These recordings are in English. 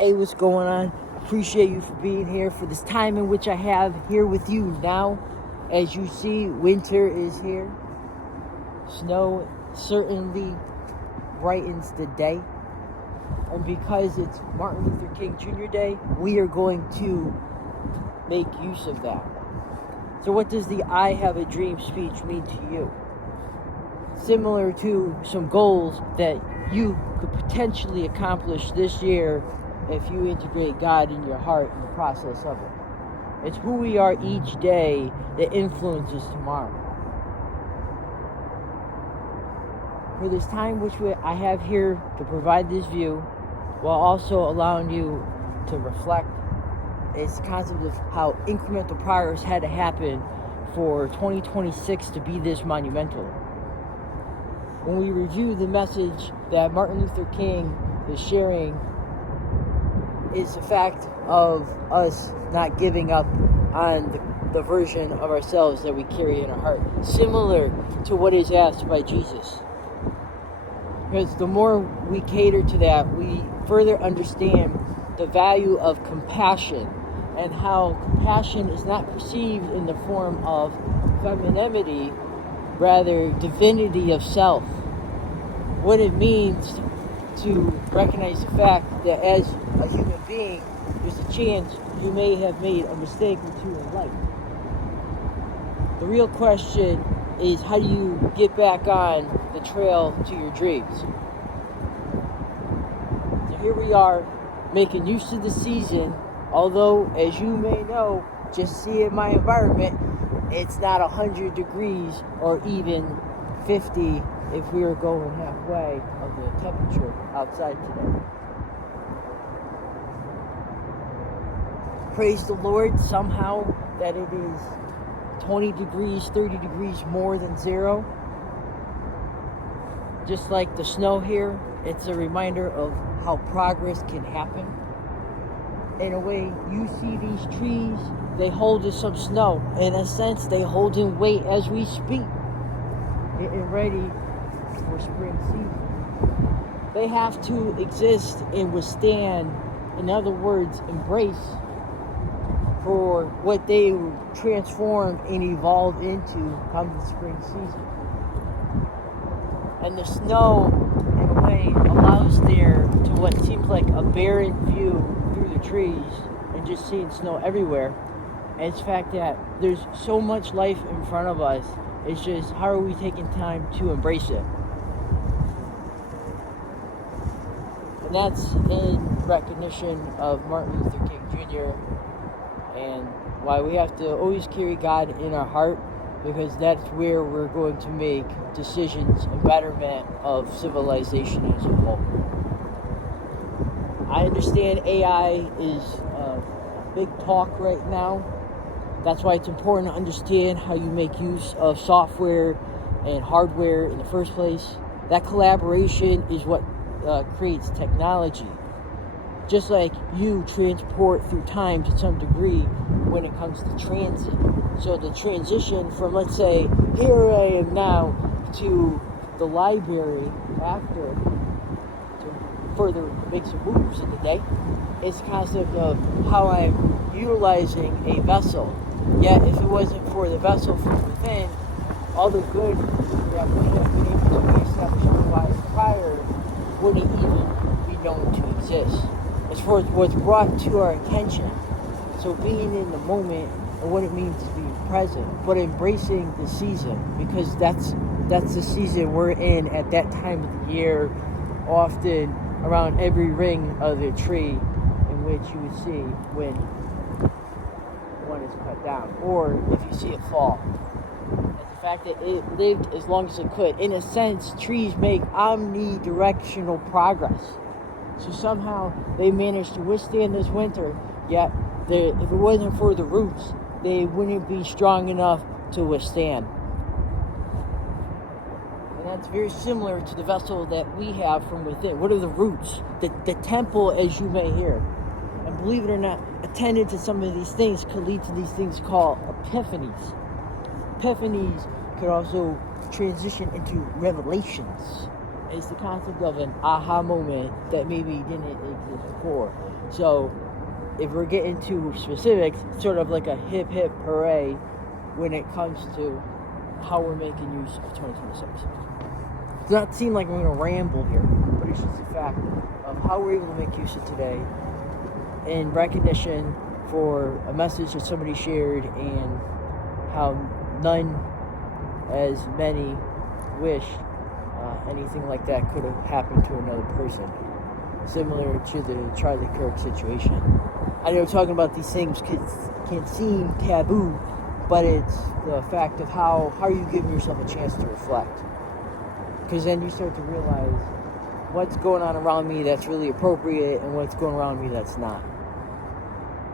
Hey, what's going on? Appreciate you for being here for this time in which I have here with you now. As you see, winter is here. Snow certainly brightens the day. And because it's Martin Luther King Jr. Day, we are going to make use of that. So what does the I Have a Dream speech mean to you? Similar to some goals that you could potentially accomplish this year if you integrate God in your heart in the process of it. It's who we are each day that influences tomorrow. For this time which I have here to provide this view, while also allowing you to reflect, it's the concept of how incremental progress had to happen for 2026 to be this monumental. When we review the message that Martin Luther King is sharing, is the fact of us not giving up on the version of ourselves that we carry in our heart, similar to what is asked by Jesus. Because the more we cater to that, we further understand the value of compassion and how compassion is not perceived in the form of femininity, rather divinity of self. What it means to recognize the fact that as a human being, there's a chance you may have made a mistake or two in life. The real question is, how do you get back on the trail to your dreams? So here we are, making use of the season, although, as you may know, just see in my environment, it's not 100 degrees or even 50 if we were going halfway of the temperature outside today. Praise the Lord somehow that it is 20 degrees, 30 degrees more than zero. Just like the snow here, it's a reminder of how progress can happen. In a way, you see these trees, they hold in some snow. In a sense, they hold in weight as we speak, getting ready for spring season. They have to exist and withstand, in other words, embrace for what they transform and evolve into come the spring season. And the snow, in a way, allows there to what seems like a barren view through the trees and just seeing snow everywhere. And it's the fact that there's so much life in front of us. It's just, how are we taking time to embrace it? And that's in recognition of Martin Luther King Jr. and why we have to always carry God in our heart, because that's where we're going to make decisions and betterment of civilization as a whole. I understand AI is a big talk right now. That's why it's important to understand how you make use of software and hardware in the first place. That collaboration is what creates technology. Just like you transport through time to some degree when it comes to transit. So the transition from, let's say, here I am now to the library after to further make some moves in the day is the concept of how I'm utilizing a vessel. Yet if it wasn't for the vessel from within, all the good that would have been able to be established otherwise prior wouldn't even be known to exist. As far as what's brought to our attention, so being in the moment and what it means to be present, but embracing the season, because that's the season we're in at that time of the year, often around every ring of the tree in which you would see when one is cut down, or if you see it fall. And the fact that it lived as long as it could. In a sense, trees make omnidirectional progress. So somehow they managed to withstand this winter, yet if it wasn't for the roots, they wouldn't be strong enough to withstand. And that's very similar to the vessel that we have from within. What are the roots? The temple, as you may hear. And believe it or not, attending to some of these things could lead to these things called epiphanies. Epiphanies could also transition into revelations. It's the concept of an aha moment that maybe didn't exist before. So if we're getting to specifics, it's sort of like a hip hip hooray when it comes to how we're making use of 2026. It does not seem like we're going to ramble here, but it's just a fact of how we're able to make use of today in recognition for a message that somebody shared and how none as many wish anything like that could have happened to another person, similar to the Charlie Kirk situation. I know talking about these things can seem taboo, but it's the fact of how are you giving yourself a chance to reflect, because then you start to realize what's going on around me that's really appropriate and what's going around me that's not,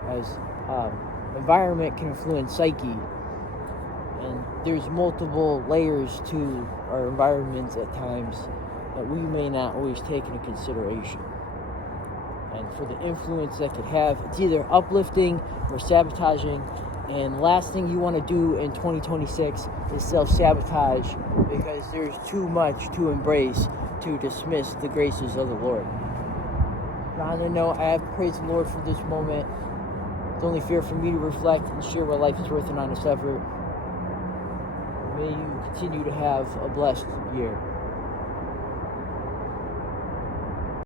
as environment can influence psyche, and there's multiple layers to our environments at times that we may not always take into consideration. And for the influence that could have, it's either uplifting or sabotaging. And last thing you want to do in 2026 is self-sabotage, because there's too much to embrace to dismiss the graces of the Lord. But on that note, I have praised the Lord for this moment. It's only fair for me to reflect and share what life is worth in honest effort. May you continue to have a blessed year.